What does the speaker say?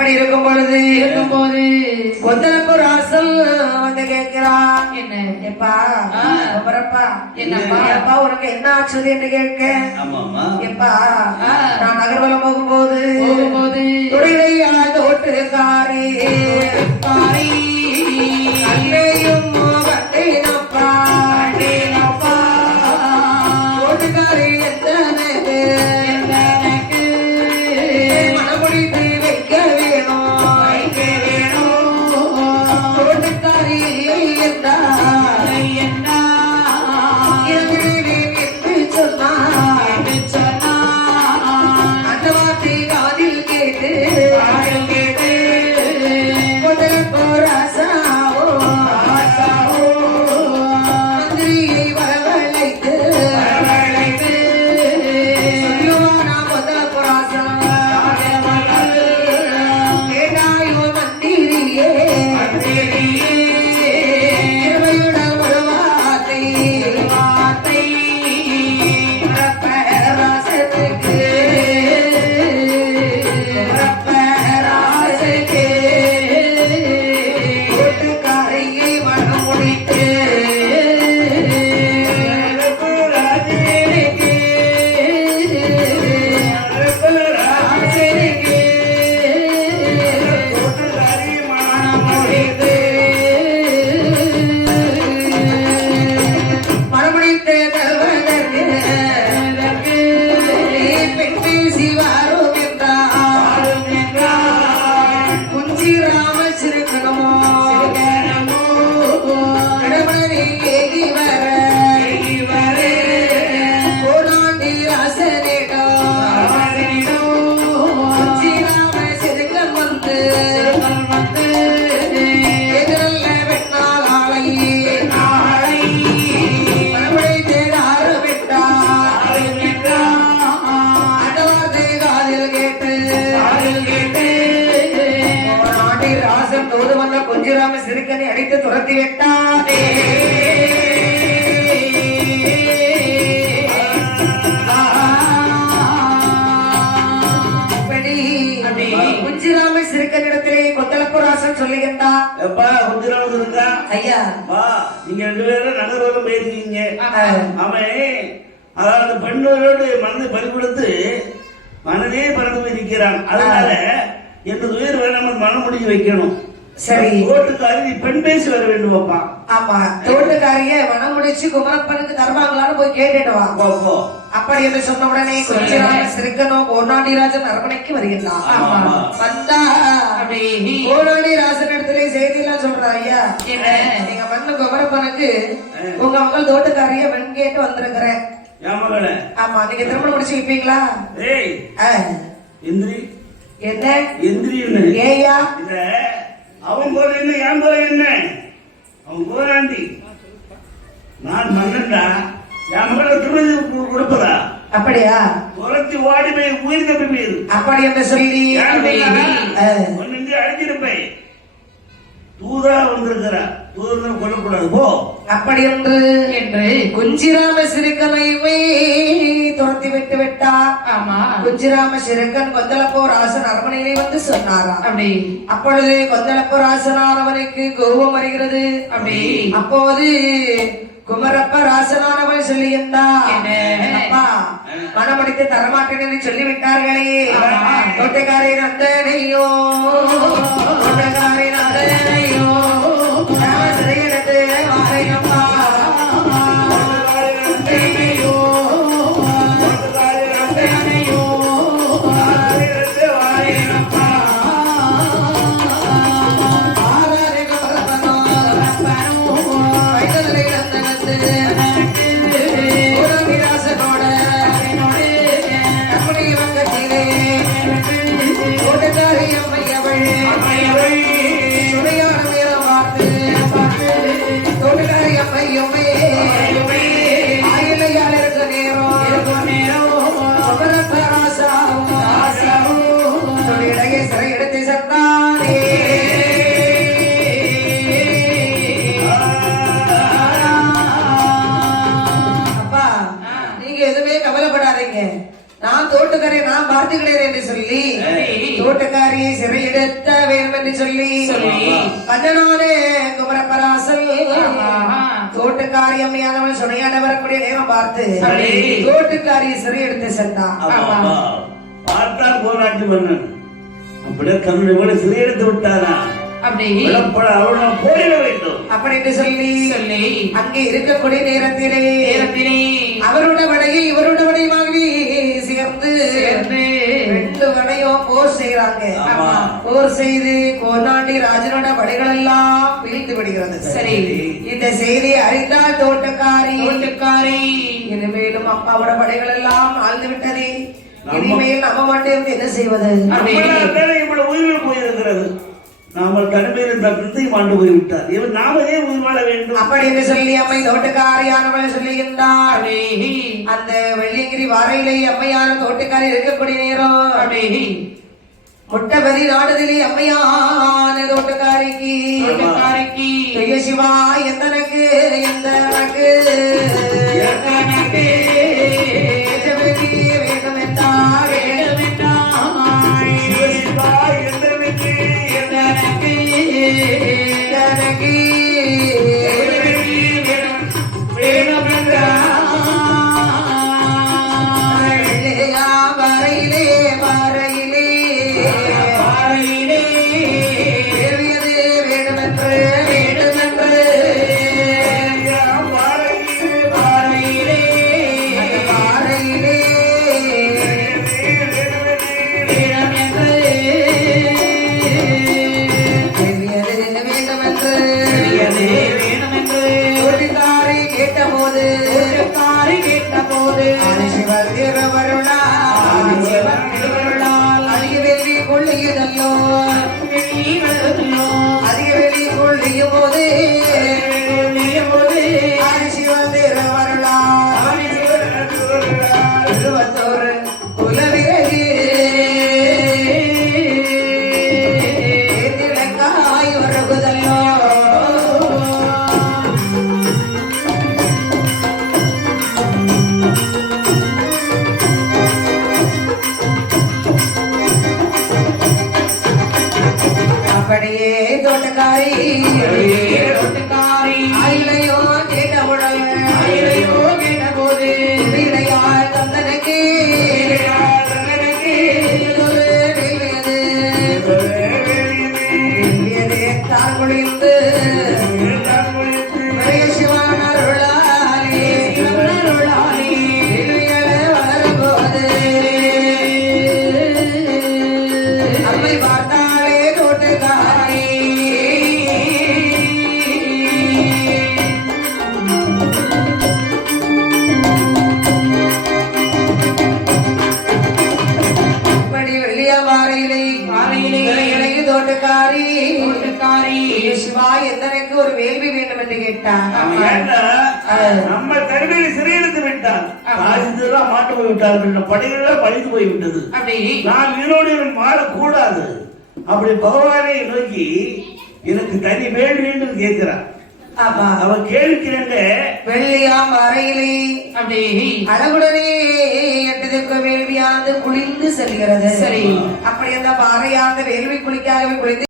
அப்படி இருக்கும் பொழுது இருக்கும் போது கொந்தளப்பு ராசல் வந்து கேட்கிறான் என்ன எப்பா ஆ. குமரப்பா என்னப்பா? அப்பா உனக்கு என்ன ஆச்சுது என்று கேட்க எப்பா. நான் நகர்வலம் போகும்போது போகும்போது துறையை ஓட்டுக்காரி பாரி வந்த கொஞ்சிராம சிறுக்கனை அடித்து துரத்தி விட்டானே குஞ்சிராம சிறுக்கனிடத்திலே கொத்தளப்பு ராசன் சொல்லுகின்றார் எப்பா கொஞ்சம் இருக்கா? ஐயா. வா நீங்க ரெண்டு பேரும் நகர்வரம் போயிருக்கீங்க. அவன் அதாவது பெண்ணோடு மனதை பறிகொடுத்து மனதே பறந்து போய் நிற்கிறான் அதனால எனது உயிர் வேணாமல் மனம் முடிஞ்சு வைக்கணும். சரி. நீ பெண் பேசி வர வேண்டும் அப்பா ஆமா. தோட்டக்காரிய மனம் முடிச்சு குமரப்பனுக்கு தருவாங்களான்னு போய் கேட்டுட்டு வா. அப்படி என்று சொன்ன உடனே கொஞ்சிராம சிறுக்கனோ கோனாண்டிராஜன் அரண்மனைக்கு வருகின்றான். வந்தா. ராசன் இடத்துல செய்தி எல்லாம் சொல்றா ஐயா. என்ன? நீங்க மண்ணு குமரப்பனுக்கு உங்க மகள் தோட்டக்காரிய வெண் கேட்டு வந்திருக்கிறேன் ஆமா நீங்க திருமணம் முடிச்சு வைப்பீங்களா ஏய். ஆ, எந்திரி என்ன? எந்திரின்னு ஏயா அவன் போல என்ன என் போல என்ன? அவன் போராண்டி. நான் மன்னன்டா என் மகளை திருமணம் கொடுப்பதா அப்படியா? துரத்தி ஓடி போய் உயிர் தப்பி போயிரு அப்படி என்று சொல்லி ஒன்னு அழிஞ்சிருப்பேன் தூதா வந்திருக்கிறா தூதனை கொல்லக்கூடாது போ. அப்படி என்று என்று குஞ்சிராம சிறுக்கனையுமே துரத்தி விட்டு விட்டா ஆமா. குஞ்சிராம சிறுக்கன் கொந்தளப்போர் அரசன் அரண்மனையிலே வந்து சொன்னாராம் அப்படி. அப்பொழுது கொந்தளப்போர் அரசனானவனுக்கு கோபம் வருகிறது. அப்படி. அப்போது குமரப்ப ராசனானவன்? அப்பா மனமடித்து தரமாட்டேன் என்று சொல்லிவிட்டார்களே. ஆமா. தோட்டக்காரி நந்தனையோ தோட்டக்காரி நான் தோட்டுக்கரை நான் பார்த்துக்கிறேன் என்று சொல்லி. தோட்டக்காரியை சிறையெடுத்த வேண்டும் என்று சொல்லி சொல்லி. கண்ணனோடு குமரப்பராசல். தோட்டக்காரி அம்மையானவள் சுனையாட வரக்கூடிய நேரம் பார்த்து. தோட்டக்காரியை சிறையெடுத்து சென்றான் ஆமா, ஆமா. பார்த்தால் போராட்டி மன்னன் அப்படியே கண்ணை கூட சிறையெடுத்து விட்டாரா அப்படி விளப்பட அவனும் ரெண்டு வடையும் போர் செய்யறாங்க ஆமா. போர் செய்து கோனாண்டி ராஜனோட படைகள் எல்லாம் வீழ்த்து விடுகிறது. சரி. இந்த செய்தியை அறிந்தால் தோட்டக்காரி. தோட்டக்காரி. இனிமேலும் அப்பாவோட படைகள் எல்லாம் ஆழ்ந்து விட்டது. இனிமேல் நம்ம மட்டும் என்ன செய்வது? இவ்வளவு உயிர்கள் போயிருக்கிறது. நாம தனிமையில் தப்பித்து ஆண்டு போய்விட்டார். இவன் நாம ஏன் உயிர் வாழ வேண்டும்? அப்படி என்று சொல்லி அம்மை தோட்டக்காரியானவள் சொல்லுகின்றார் அந்த வெள்ளியங்கிரி வாரையிலே அம்மையான தோட்டக்காரி இருக்கக்கூடிய நேரம். முட்டபதி நாடுதிலே அம்மையான தோட்டக்காரிக்கு. தோட்டக்காரிக்கு. பெரிய சிவா எந்தனக்கு எந்தனக்கு எனக்கு de வெள்ளியமாறையிலே வாரையிலே இளைய தோட்டக்காரி. தோட்டக்காரி. சிவா எந்தனுக்கு ஒரு வேள்வி வேண்டும் என்று ஏண்டா, நம்ம தனிமையில் சிறையெடுத்து விட்டான். காசிதெல்லாம் மாட்டு போய் விட்டார்கள் படைகளெல்லாம் பழித்து போய் விட்டது. அப்படி. நான் உயிரோடு வாழக்கூடாது. அப்படி பகவானை நோக்கி எனக்கு தனி வேள் வேண்டும் கேட்கிறான். அவன் கேட்கிறேன் வெள்ளியாம் அறையிலே அப்படி. அழகுடனே எட்டதுக்கு வேள்வியானது குளிர்ந்து செல்கிறது சரி. அப்படி அந்த பாறையானது வேள்வி குளிக்காகவே குளித்து